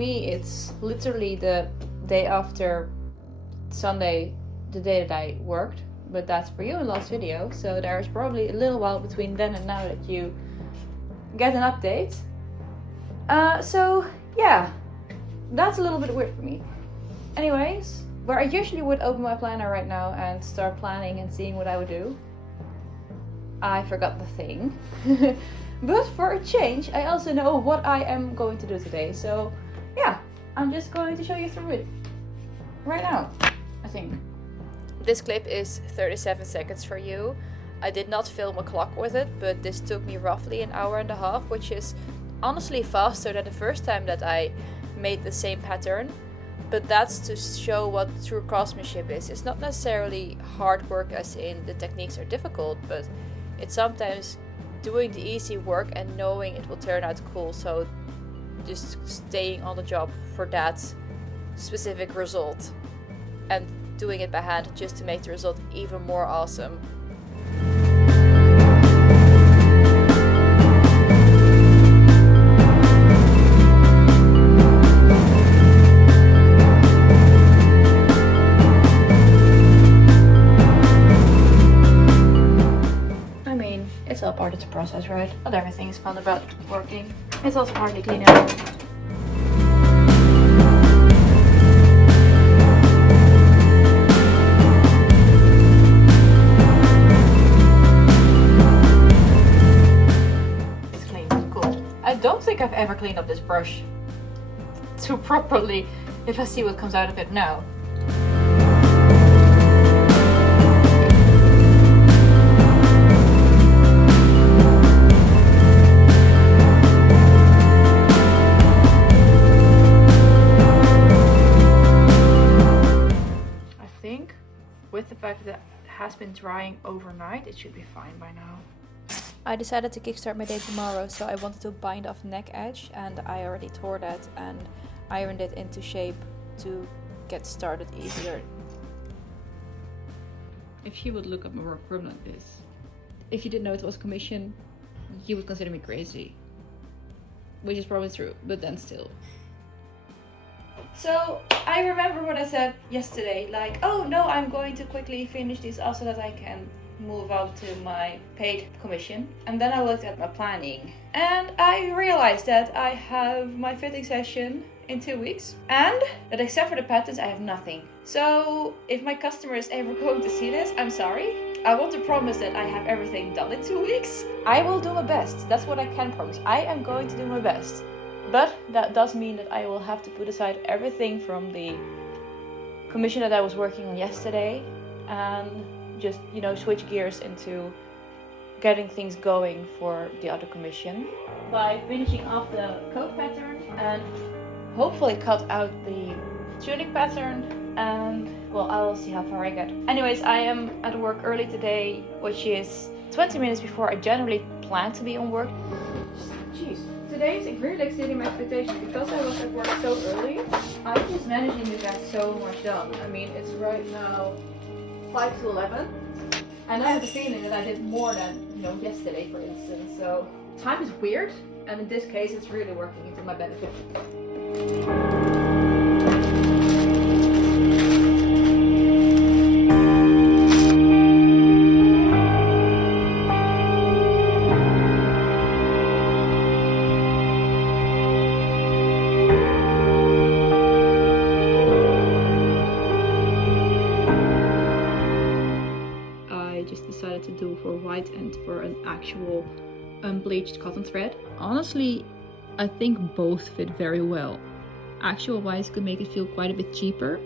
me, it's literally the day after Sunday, the day that I worked. But that's for you in the last video, so there's probably a little while between then and now that you get an update. So yeah, that's a little bit weird for me. Anyways, where I usually would open my planner right now and start planning and seeing what I would do, I forgot the thing. But for a change, I also know what I am going to do today. So yeah, I'm just going to show you through it right now, I think. This clip is 37 seconds for you. I did not film a clock with it, but this took me roughly an hour and a half, which is honestly faster than the first time that I made the same pattern. But that's to show what true craftsmanship is. It's not necessarily hard work as in the techniques are difficult, but it's sometimes doing the easy work and knowing it will turn out cool. So just staying on the job for that specific result and doing it by hand just to make the result even more awesome. I mean, it's all part of the process, right? Not everything is fun about working. It's also partly cleaning up. I don't think I've ever cleaned up this brush too properly if I see what comes out of it now. I think with the fact that it has been drying overnight, it should be fine by now. I decided to kickstart my day tomorrow, so I wanted to bind off neck edge, and I already tore that and ironed it into shape to get started easier. If you would look up my work permanent this, if you didn't know it was commission, you would consider me crazy. Which is probably true, but then still. So I remember what I said yesterday, like, oh no, I'm going to quickly finish this off so that I can move out to my paid commission. And then I looked at my planning and I realized that I have my fitting session in 2 weeks and that except for the patterns I have nothing. So if my customer is ever going to see this, I'm sorry. I want to promise that I have everything done in 2 weeks. I will do my best. That's what I can promise. I am going to do my best. But that does mean that I will have to put aside everything from the commission that I was working on yesterday and just, you know, switch gears into getting things going for the other commission by finishing off the coat pattern and hopefully cut out the tunic pattern, and well, I will see how far I get. Anyways, I am at work early today, which is 20 minutes before I generally plan to be on work. Jeez, today is really exceeding my expectations because I was at work so early. I'm just managing to get so much done. I mean, it's right now 5 to 11, and I have the feeling that I did more than, you know, yesterday, for instance. So time is weird, and in this case, it's really working into my benefit. To do for white and for an actual unbleached cotton thread. Honestly, I think both fit very well. Actual white could make it feel quite a bit cheaper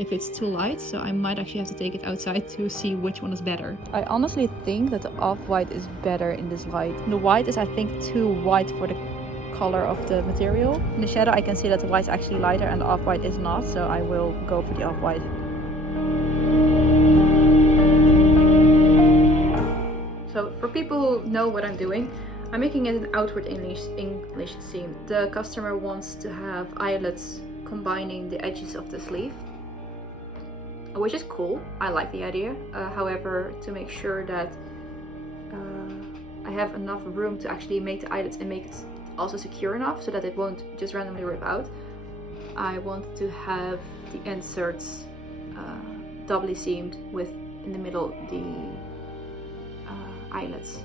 if it's too light, so I might actually have to take it outside to see which one is better. I honestly think that the off-white is better in this light. The white is, I think, too white for the color of the material. In the shadow I can see that the white is actually lighter and the off-white is not, so I will go for the off-white. So for people who know what I'm doing, I'm making it an outward English seam. The customer wants to have eyelets combining the edges of the sleeve, which is cool. I like the idea. However, to make sure that I have enough room to actually make the eyelets and make it also secure enough so that it won't just randomly rip out. I want to have the inserts doubly seamed with, in the middle, the eyelets.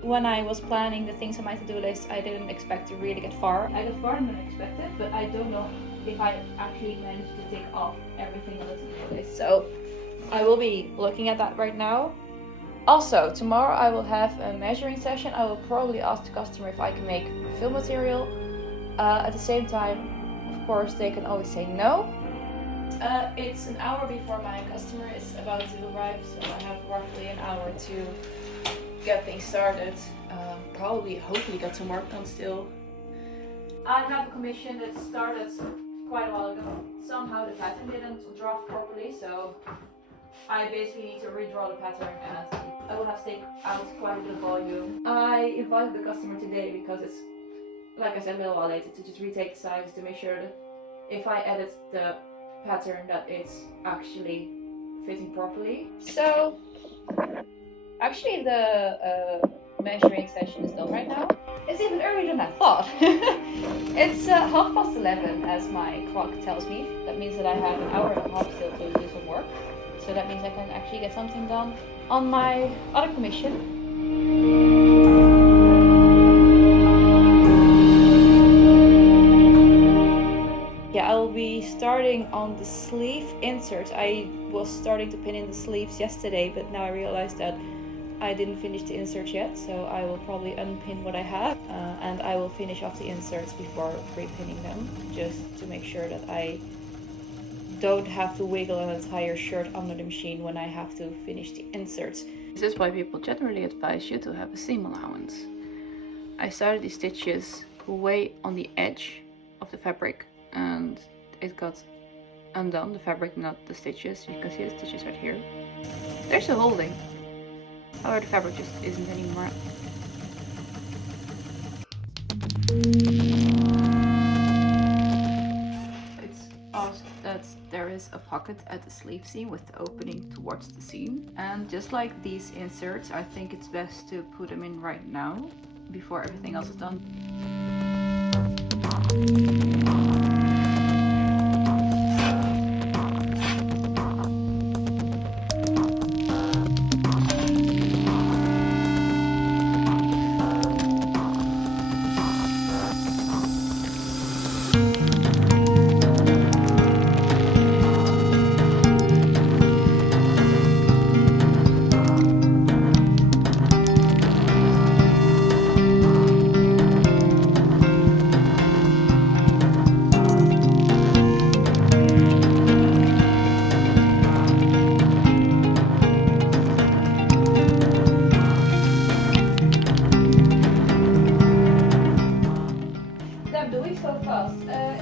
When I was planning the things on my to-do list, I didn't expect to really get far. I got farther than expected, but I don't know if I actually managed to tick off everything on the to-do list. So I will be looking at that right now. Also, tomorrow I will have a measuring session. I will probably ask the customer if I can make fill material. At the same time, of course, they can always say no. It's an hour before my customer is about to arrive, so I have roughly an hour to get things started. Probably, hopefully get some work done still. I have a commission that started quite a while ago. Somehow the pattern didn't draft properly, so I basically need to redraw the pattern and I will have to take out quite a bit of volume. I invited the customer today because it's, like I said a little while later, to just retake the size to make sure that if I edit the pattern that it's actually fitting properly. So actually the measuring session is done right now. It's even earlier than I thought. It's 11:30 as my clock tells me. That means that I have an hour and a half still to do some work. So that means I can actually get something done on my other commission. Yeah, I will be starting on the sleeve inserts. I was starting to pin in the sleeves yesterday, but now I realized that I didn't finish the inserts yet, so I will probably unpin what I have and I will finish off the inserts before pre-pinning them, just to make sure that I don't have to wiggle an entire shirt under the machine when I have to finish the inserts. This is why people generally advise you to have a seam allowance. I started these stitches way on the edge of the fabric and it got undone, the fabric, not the stitches. You can see the stitches right here. They're still holding. However, the fabric just isn't anymore. It's asked that there is a pocket at the sleeve seam with the opening towards the seam. And just like these inserts, I think it's best to put them in right now before everything else is done.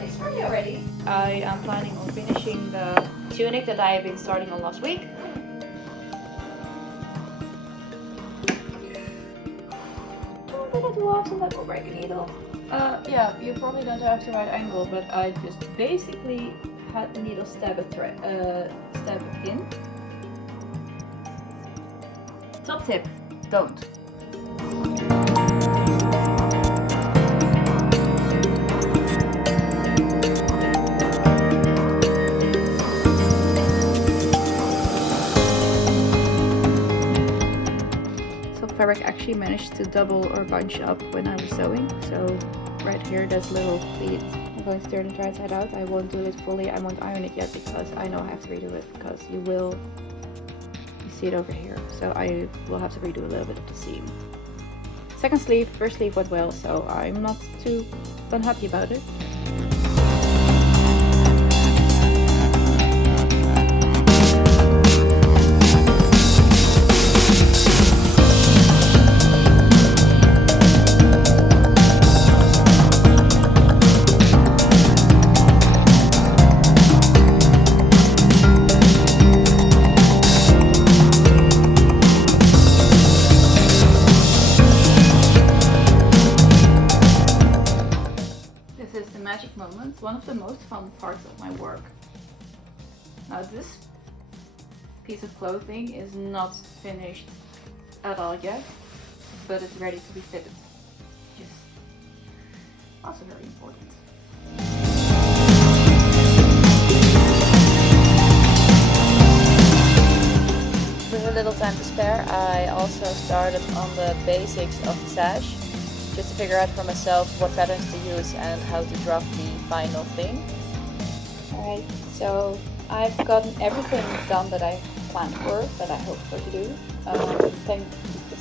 It's Friday already. I am planning on finishing the tunic that I have been starting on last week. What did I do often that will break a needle? Yeah, you probably don't have the right angle, but I just basically had the needle stab in. Top tip, don't. Fabric actually managed to double or bunch up when I was sewing, so right here there's a little pleat. I'm going to turn it right side out. I won't do it fully, I won't iron it yet because I know I have to redo it, because you see it over here, so I will have to redo a little bit of the seam. Second sleeve, first sleeve went well, so I'm not too unhappy about it. One of the most fun parts of my work. Now this piece of clothing is not finished at all yet, but it's ready to be fitted. Just Also very important. With a little time to spare, I also started on the basics of the sash, just to figure out for myself what patterns to use and how to draft the final thing. Alright, so I've gotten everything done that I planned for, that I hoped for to do.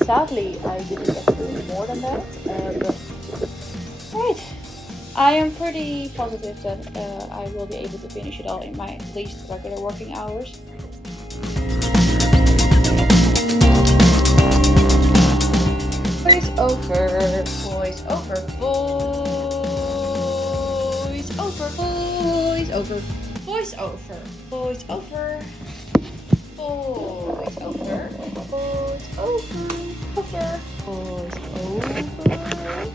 Sadly, I didn't get to do more than that. Right, I am pretty positive that I will be able to finish it all in my at least regular working hours. Voice over, voice over, voice over, voice over, voice over, voice over, voice over, voice over, voice over.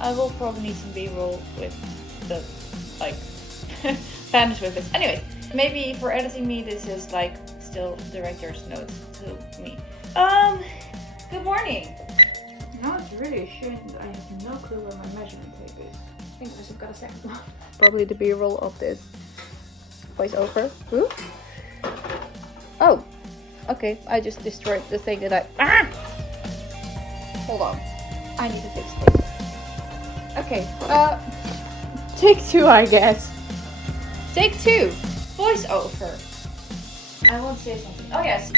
I will probably need some B-roll with the banners with this. Anyways, maybe for editing me, this is like still director's notes to me. Good morning. Now it's really a shame that I have no clue where my measurement tape is. I think I just got a second one. Probably the B-roll of this voiceover. Ooh. Oh, okay. I just destroyed the thing that Hold on. I need to fix this. Okay. Take 2, I guess. Take 2. Voiceover. I want to say something. Oh yes.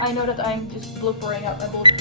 I know that I'm just bloopering out my bullshit.